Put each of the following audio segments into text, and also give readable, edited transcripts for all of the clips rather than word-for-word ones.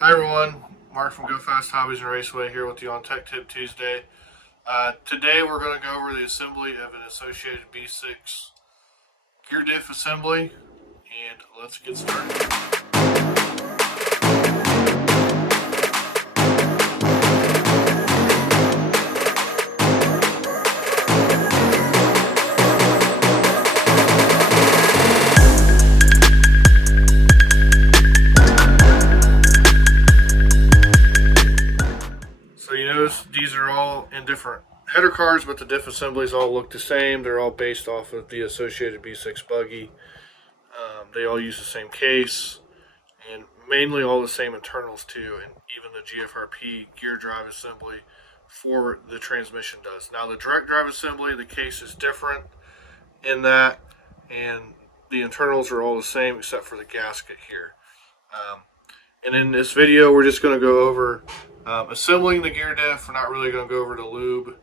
Hi everyone, Mark from Go Fast Hobbies and Raceway here with you on Tech Tip Tuesday. Today we're going to go over the assembly of an associated B6 gear diff assembly, and let's get started. So you notice these are all in different header cards, but the diff assemblies all look the same. They're all based off of the associated B6 buggy. They all use the same case, and mainly all the same internals too, and even the GFRP gear drive assembly for the transmission does. Now the direct drive assembly, the case is different in that, and the internals are all the same except for the gasket here. Um, and in this video, we're just going to go over assembling the gear diff. We're not really going to go over the lube,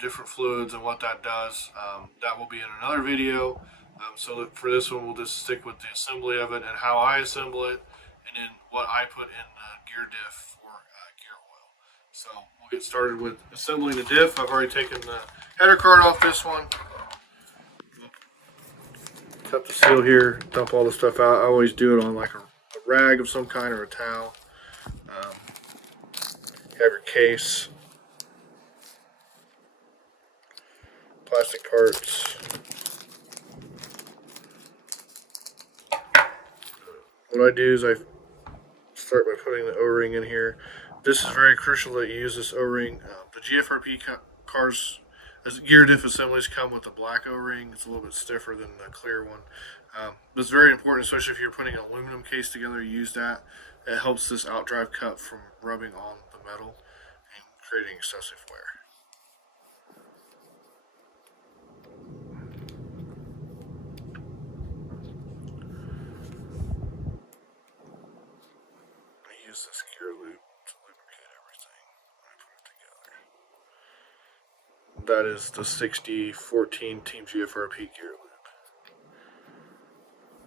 different fluids, and what that does. That will be in another video. So for this one, we'll just stick with the assembly of it and how I assemble it, and then what I put in the gear diff for gear oil. So we'll get started with assembling the diff. I've already taken the header card off this one. Cut the seal here, dump all the stuff out. I always do it on like a rag of some kind or a towel. Have your case, plastic parts. What I do is I start by putting the O-ring in here. This is very crucial that you use this O-ring. The GFRP cars, as gear diff assemblies, come with a black O-ring. It's a little bit stiffer than the clear one. But it's very important, especially if you're putting an aluminum case together, you use that. It helps this outdrive cup from rubbing on the metal and creating excessive wear. I use this gear lube to lubricate everything when I put it together. That is the 6014 Team GFRP gear lube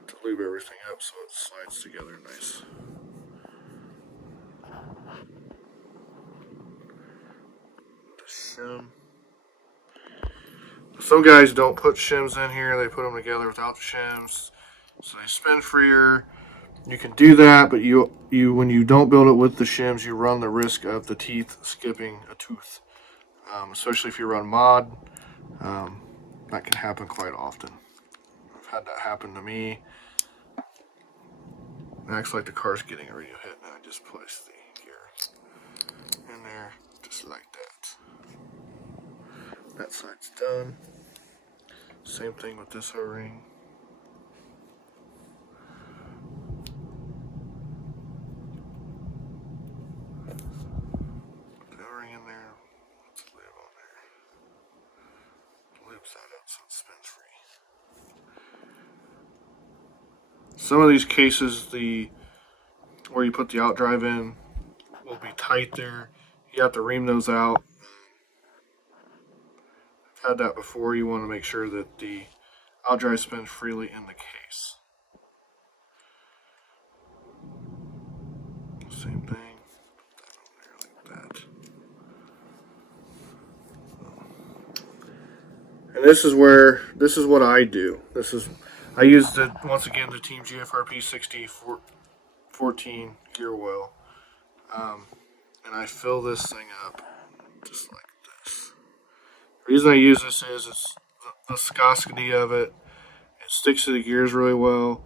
to lube everything up so it slides together nice. The shim. Some guys don't put shims in here; they put them together without the shims, so they spin freer. You can do that, but you when you don't build it with the shims, you run the risk of the teeth skipping a tooth, especially if you run mod. Um, that can happen quite often. I've had that happen to me. It acts like the car's getting ready to hit, and I just place the gear in there, just like that. That side's done. Same thing with this O-ring. Put the O-ring in there. Let's lube on there. Lubes that up so it spins free. Some of these cases, the where you put the outdrive in will be tight there. You have to ream those out. I've had that before. You want to make sure that the outdrive spins freely in the case. Same thing. Put that on there like that. And this is what I do. I use once again the Team GFRP 6014 gear oil, and I fill this thing up just like this. The reason I use this is it's the viscosity of it. It sticks to the gears really well.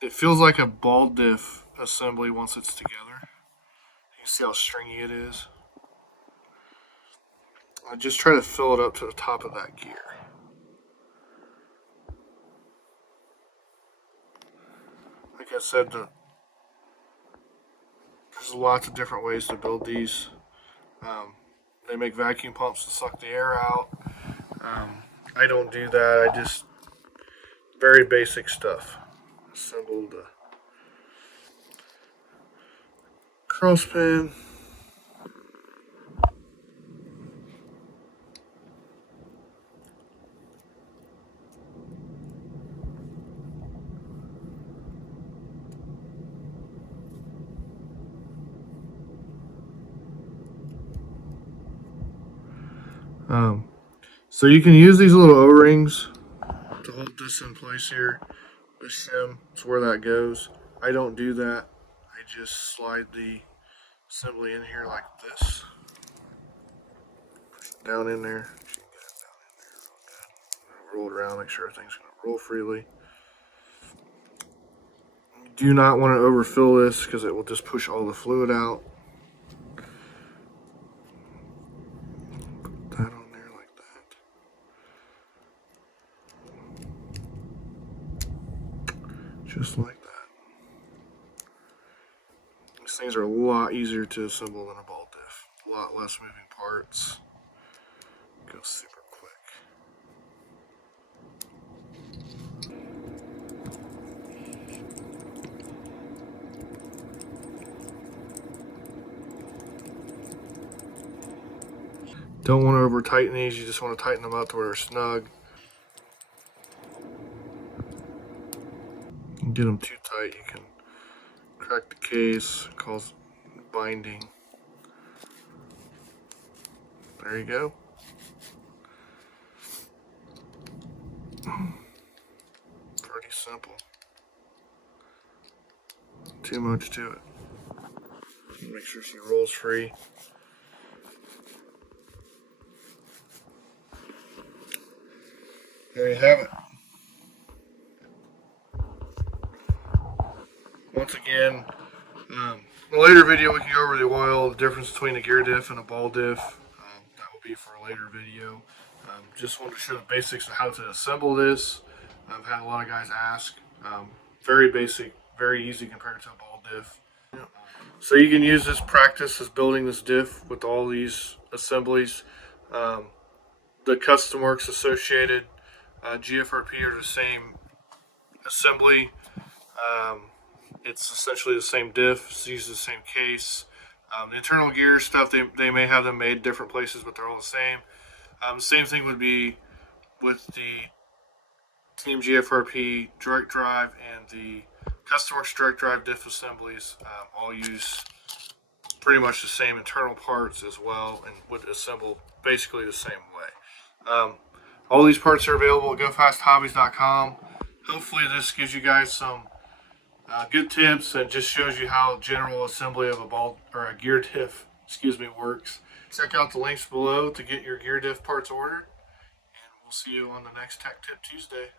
It feels like a ball diff assembly once it's together. You can see how stringy it is. I just try to fill it up to the top of that gear. Like I said, there's lots of different ways to build these. They make vacuum pumps to suck the air out. I don't do that. I just very basic stuff. Assembled the crosspin. Um, so you can use these little O-rings to hold this in place here. The shim is where that goes. I don't do that. I just slide the assembly in here like this, down in there. Roll it around, make sure everything's going to roll freely. You do not want to overfill this because it will just push all the fluid out. Put that on there like that. Just like that. These things are a lot easier to assemble than a ball diff. A lot less moving parts. It goes super quick. Don't want to over tighten these, you just want to tighten them up to where they're snug. You get them too tight, you can crack the case, cause binding. There you go. Pretty simple. Too much to it. Make sure she rolls free. There you have it. Once again, in a later video we can go over the oil, the difference between a gear diff and a ball diff. That will be for a later video. Just wanted to show the basics of how to assemble this. I've had a lot of guys ask. Very basic, very easy compared to a ball diff. So you can use this practice as building this diff with all these assemblies. The Custom Works Associated GFRP are the same assembly. It's essentially the same diff. It's used the same case. The internal gear stuff, they may have them made different places, but they're all the same. Same thing would be with the Team GFRP direct drive and the Custom Works direct drive diff assemblies. All use pretty much the same internal parts as well and would assemble basically the same way. All these parts are available at gofasthobbies.com. Hopefully this gives you guys some good tips and just shows you how general assembly of a ball or a gear diff, works. Check out the links below to get your gear diff parts ordered, and we'll see you on the next Tech Tip Tuesday.